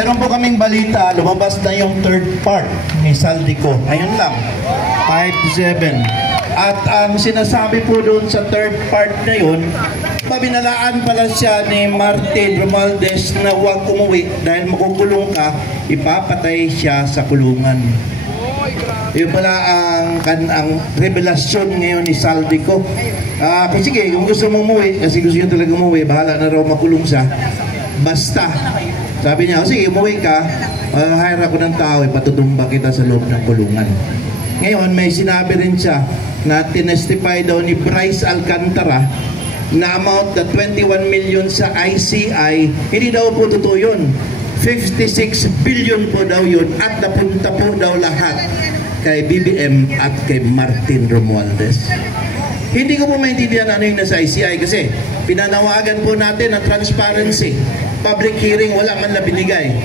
meron po kaming balita, lumabas na yung third part ni Saldico. Ayun lang, 5-7. At ang sinasabi po doon sa third part na yun, pabinalaan pala siya ni Martin Romualdez na huwag umuwi dahil makukulong ka, ipapatay siya sa kulungan. Yun pala ang revelasyon ngayon ni Saldico. Sige, kung gusto mo umuwi, kasi gusto niya talaga umuwi, bahala na raw makulong siya. Basta, sabi niya, sige, umuwi ka, hire ako ng tao, ipatutumba kita sa loob ng kulungan. Ngayon, may sinabi rin siya na tinestify daw ni Bryce Alcantara na amount na 21 million sa ICI, hindi daw po totoo yun. 56 billion po daw yun at napunta po daw lahat kay BBM at kay Martin Romualdez. Hindi ko po maintindihan ano yung nasa ICI kasi pinanawagan po natin ang transparency. Public hearing, wala man na binigay.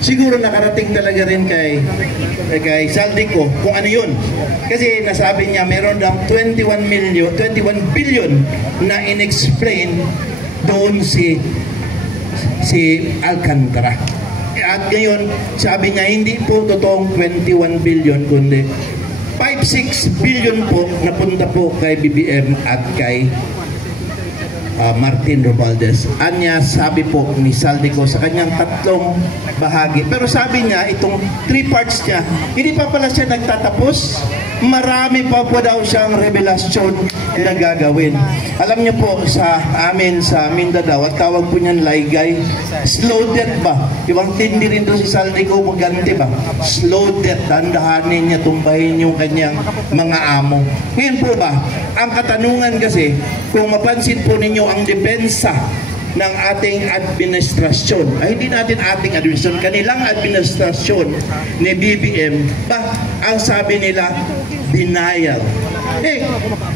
Siguro nakarating talaga rin kay Saldico kung ano yun. Kasi nasabi niya meron daw 21 billion na inexplain doon si Alcantara. At ngayon, sabi niya hindi po totoong 21 billion kundi 5-6 billion po napunta po kay BBM at kay Martin Romualdez. Anya sabi po ni Saldico sa kanyang tatlong bahagi. Pero sabi niya, itong 3 parts niya, hindi pa pala siya nagtatapos. Marami pa po daw siyang revelasyon na gagawin. Alam niyo po sa amin sa Mindanao, at tawag po niyan laygay, slow death ba? Ibang tindi rin doon si Saldico, maganti ba? Slow death, tandahanin niya, tumbahin yung kanyang mga amo. Ngayon po ba, ang katanungan kasi, kung mapansin po ninyo ang depensa ng ating administrasyon, ay hindi natin ating administrasyon, kanilang administrasyon ni BBM, ang sabi nila, denial.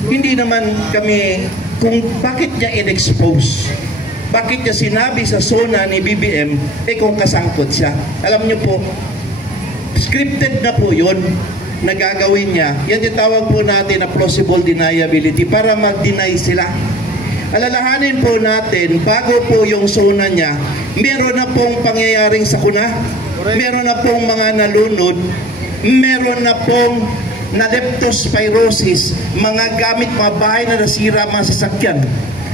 Hindi naman kami, kung bakit niya in-expose, bakit niya sinabi sa SONA ni BBM, kung kasangkot siya. Alam niyo po, scripted na po yun, na gagawin niya. Yan yung tawag po natin na plausible deniability para mag-deny sila. Alalahanin po natin, bago po yung SONA niya, meron na pong pangyayaring sakuna, meron na pong mga nalunod, meron na pong na leptospirosis, mga gamit, mga bahay na nasira, mga sasakyan.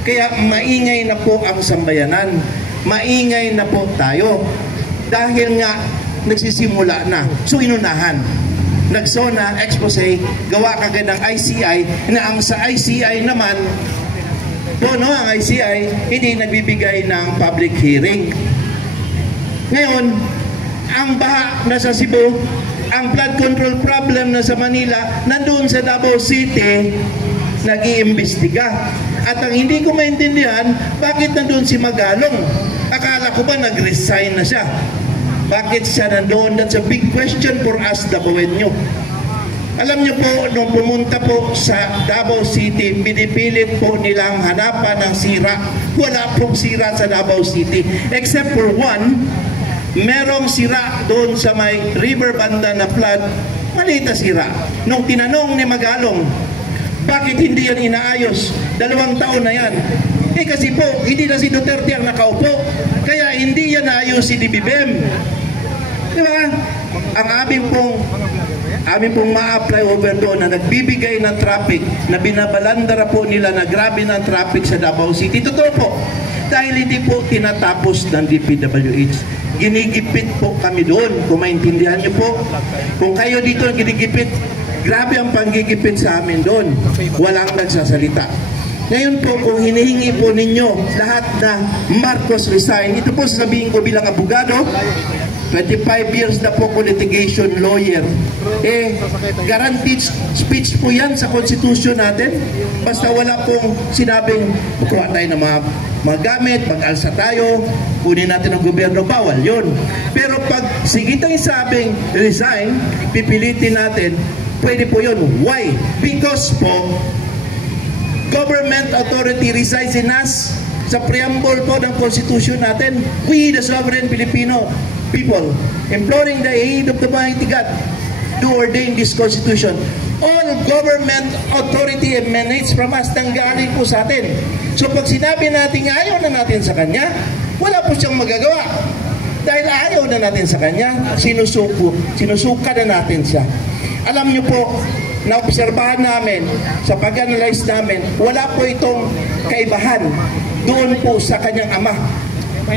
Kaya maingay na po ang sambayanan, maingay na po tayo dahil nga nagsisimula na. So inunahan, nagsona, expose, gawa kagad ng ICI na ang sa ICI naman ang ICI hindi nagbibigay ng public hearing. Ngayon, ang baha na sa Cebu, ang flood control problem na sa Manila, nandun sa Davao City, nag-iimbestiga. At ang hindi ko maintindihan, bakit nandun si Magalong? Akala ko ba nag-resign na siya? Bakit siya nandun? That's a big question for us, Davaoenyo. Alam niyo po, nung pumunta po sa Davao City, pinipilit po nilang hanapan ng sira. Wala pong sira sa Davao City. Except for one, merong sira doon sa may river banda na flood, maliit na sira. Nung tinanong ni Magalong, bakit hindi yan inaayos? 2 taon na yan. Kasi po, hindi na si Duterte ang nakaupo. Kaya hindi yan naayos si BBM. Diba? Ang aming pong ma-apply over doon na nagbibigay ng traffic, na binabalandara po nila na grabe ng traffic sa Davao City. Totoo po, dahil hindi po tinatapos ng DPWH. Ginigipit po kami doon, kung maintindihan niyo po. Kung kayo dito ginigipit, grabe ang panggigipit sa amin doon. Walang nagsasalita. Ngayon po, kung hinihingi po ninyo lahat na Marcos resign, ito po sasabihin ko bilang abogado, 25 years na po ko litigation lawyer. Guaranteed speech po yan sa constitution natin. Basta wala pong sinabing magkuha tayo ng mga gamit, mag-alsa tayo, kunin natin ang gobyerno, bawal yun. Pero pag sigitang sabing resign, pipilitin natin, pwede po yun. Why? Because po, government authority resides in us. Sa preamble po ng constitution natin, we the sovereign Filipino people, imploring the aid of the Almighty God, to ordain this constitution. All government authority emanates from us, nanggaling po sa atin. So pag sinabi natin ayaw na natin sa kanya, wala po siyang magagawa. Dahil ayaw na natin sa kanya, sinusuka na natin siya. Alam niyo po, naobserbahan namin, sa pag-analyze namin, wala po itong kaibahan doon po sa kanyang ama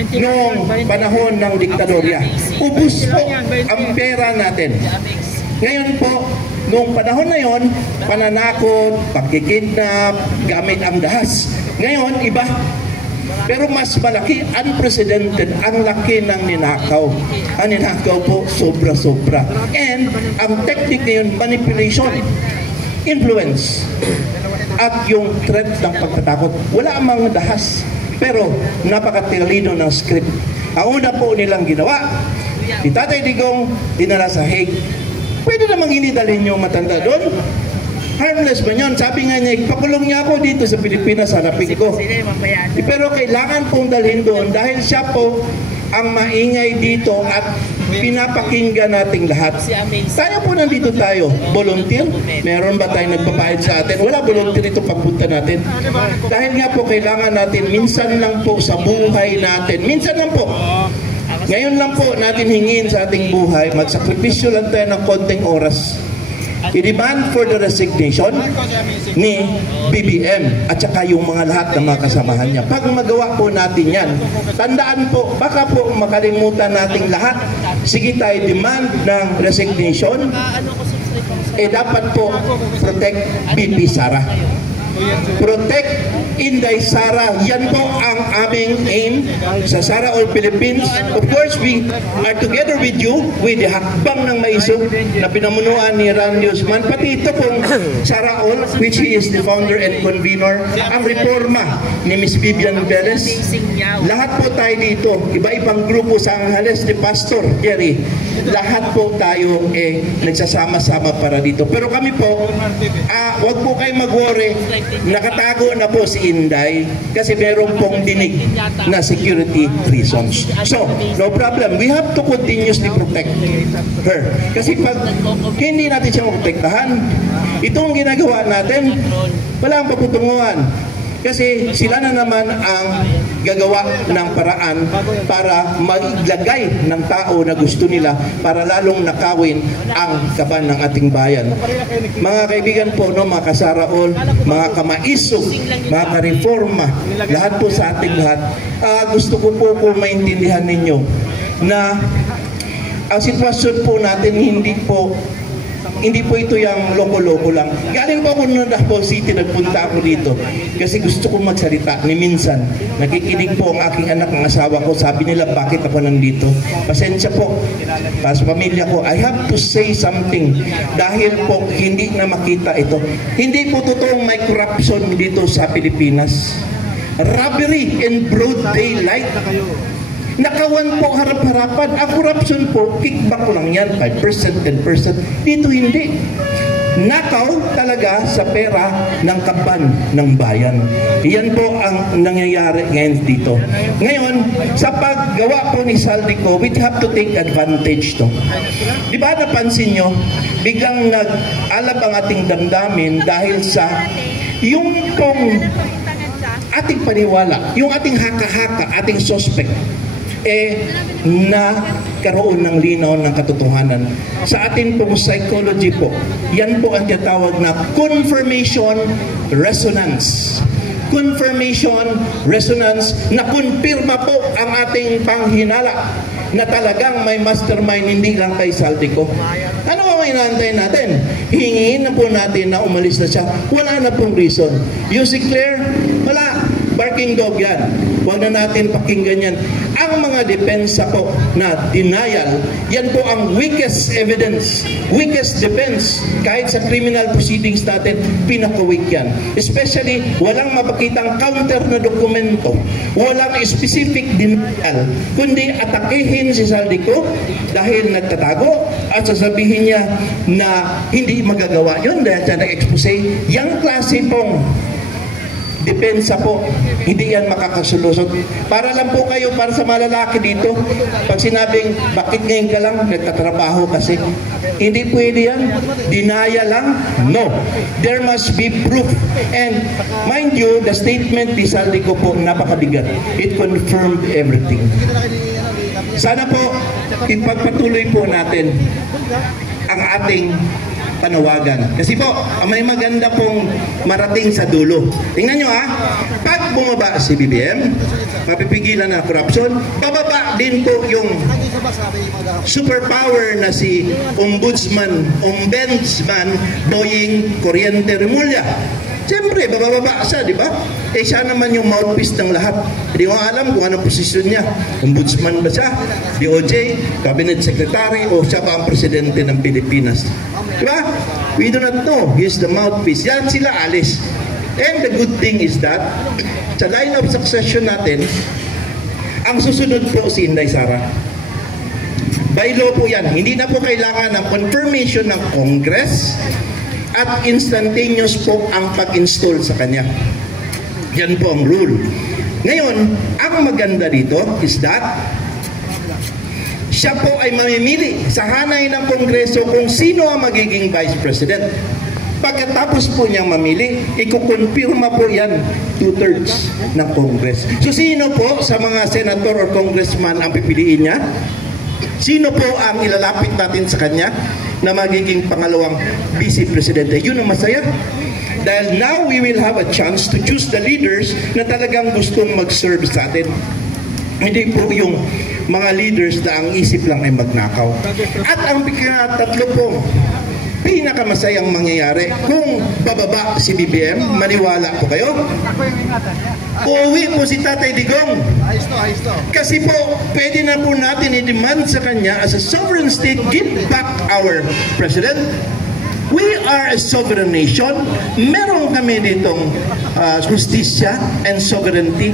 noong panahon ng diktadorya. Ubus po ang pera natin. Ngayon po, noong panahon na yon, pananakot, pagkikidnap, gamit ang dahas. Ngayon, iba. Pero mas malaki, unprecedented, ang laki ng ninakaw. Ang ninakaw po, sobra-sobra. And ang technique ngayon, manipulation, influence, at yung threat ng pagkatakot. Wala amang dahas, pero napakatalino ng script. Ang una po nilang ginawa, si Tatay Digong dinala sa Hague. Pwede namang inidalhin yung matanda doon. Harmless ba yun? Sabi nga niya, ipakulong niya ako dito sa Pilipinas, hanapin ko. Pero kailangan pong dalhin doon dahil siya po ang maingay dito at pinapakinggan nating lahat. Tayo po nandito tayo. Volunteer? Meron ba tayong nagbabayad sa atin? Wala volunteer ito pagpunta natin. Dahil nga po kailangan natin, minsan lang po sa buhay natin. Minsan lang po. Ngayon lang po natin hingin sa ating buhay, magsakripisyo lang tayo ng konting oras. I-demand for the resignation ni BBM at saka yung mga lahat ng mga kasamahan niya. Pag magawa po natin yan, tandaan po, baka po makalimutan nating lahat. Sige tayo, demand ng resignation. Dapat po protect BP Sara. Protect Inday Sara. Yan po ang aming aim sa Sara All Philippines. Of course, we are together with you with the hakbang ng maisog na pinamunuan ni Randy Usman. Pati ito pong Sara All, which he is the founder and convener. Ang reforma ni Ms. Vivian Velez. Lahat po tayo dito, iba-ibang grupo sa Angeles ni Pastor Jerry. Lahat po tayo nagsasama-sama para dito. Pero kami po, wag po kayo mag-worry. Nakatago na po si Inday kasi meron pong dinig na security reasons. So, no problem. We have to continuously protect her. Kasi pag hindi natin siya maprotektahan, itong ginagawa natin, walang paputunguhan. Kasi sila na naman ang gagawa ng paraan para maglagay ng tao na gusto nila para lalong nakawin ang kaban ng ating bayan. Mga kaibigan po, no, mga kasaraol, mga kamaisog, mga kareforma, lahat po sa ating lahat, gusto ko po maintindihan ninyo na ang sitwasyon po natin hindi po ito yung loko-loko lang. Galing po ako ng Davao City, nagpunta ako dito kasi gusto kong magsalita. Ni minsan, nakikinig po ang aking anak, ng asawa ko, sabi nila, bakit ako nandito? Pasensya po, para sa pamilya ko, I have to say something dahil po hindi na makita ito. Hindi po totoong may corruption dito sa Pilipinas. Robbery in broad daylight. Nakawan po harap-harapan. Ang corruption po, kickback lang yan, 5%, 10%. Dito hindi. Nakaw talaga sa pera ng kaban ng bayan. Iyan po ang nangyayari ngayon dito. Ngayon, sa paggawa po ni Saldico, we have to take advantage to. Di ba napansin nyo, biglang nag-alab ang ating damdamin dahil sa yung pong ating paniwala, yung ating haka-haka, ating suspect, na karoon ng linaw ng katotohanan. Sa atin pong psychology po, yan po ang tinatawag na confirmation resonance. Confirmation resonance na kumpirma po ang ating panghinala na talagang may mastermind, hindi lang kay Saldico. Ano ang inaantay natin? Hingin na po natin na umalis na siya. Wala na pong reason. You see clear? Wala. Barking dog yan. Huwag na natin pakinggan yan. Ang mga depensa po na denial, yan po ang weakest evidence, weakest defense. Kahit sa criminal proceedings natin, pinaka-weak yan. Especially, walang mapakitang counter na dokumento, walang specific denial, kundi atakihin si Saldico dahil nagtatago at sasabihin niya na hindi magagawa yun dahil siya nag-expose. Yang klase pong depensa po, hindi yan makakasolusot. Para lang po kayo, para sa mga lalaki dito, pag sinabing, bakit ngayon ka lang, nagtatrabaho kasi, hindi pwede yan. Dinaya lang? No. There must be proof. And mind you, the statement ni Saldico po, napakabigat. It confirmed everything. Sana po, ipagpatuloy po natin ang ating panawagan. Kasi po, may maganda pong marating sa dulo. Tingnan nyo pag bumaba si BBM, mapipigilan na corruption, bababa din po yung superpower na si Ombudsman Boying Corriente Remulla. Siyempre, bababa siya, di ba? Siya naman yung mouthpiece ng lahat. Hindi ko alam kung anong posisyon niya. Ombudsman ba siya? DOJ? Cabinet Secretary? O siya ba ang presidente ng Pilipinas? Di ba? We do not know. He is the mouthpiece. Yan sila alis. And the good thing is that, sa line of succession natin, ang susunod po si Inday Sara. By law po yan. Hindi na po kailangan ng confirmation ng Congress at instantaneous po ang pag-install sa kanya. Yan po ang rule. Ngayon, ang maganda dito is that siya po ay mamimili sa hanay ng Kongreso kung sino ang magiging Vice President. Pagkatapos po niyang mamili, ikukonfirma po yan 2/3 ng Congress. So sino po sa mga senator or congressman ang pipiliin niya? Sino po ang ilalapit natin sa kanya na magiging pangalawang Vice Presidente? Yun ang masaya. Dahil now we will have a chance to choose the leaders na talagang gustong mag-serve sa atin. Hindi po yung mga leaders na ang isip lang ay magnakaw. At ang tatlo po, pinakamasayang mangyayari kung bababa si BBM, maniwala po kayo, uuwi po si Tatay Digong. Kasi po, pwede na po natin i-demand sa kanya as a sovereign state, give back our president. We are a sovereign nation. Meron kami ditong justisya and sovereignty.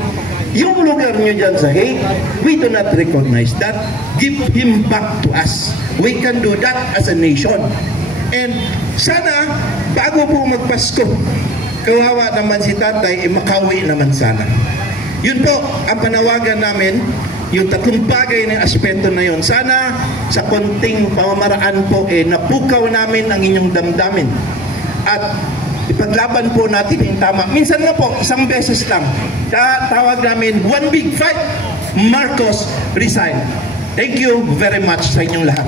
Yung lugar nyo dyan sa Hague, we do not recognize that. Give him back to us. We can do that as a nation. And sana, bago po magpasko, kawawa naman si tatay, makauwi naman sana. Yun po, ang panawagan namin, yung tatlong bagay ng aspeto na yun. Sana, sa konting pamamaraan po, napukaw namin ang inyong damdamin. At ipaglaban po natin yung tama. Minsan na po, isang beses lang, tawag namin, one big fight, Marcos resign. Thank you very much sa inyong lahat.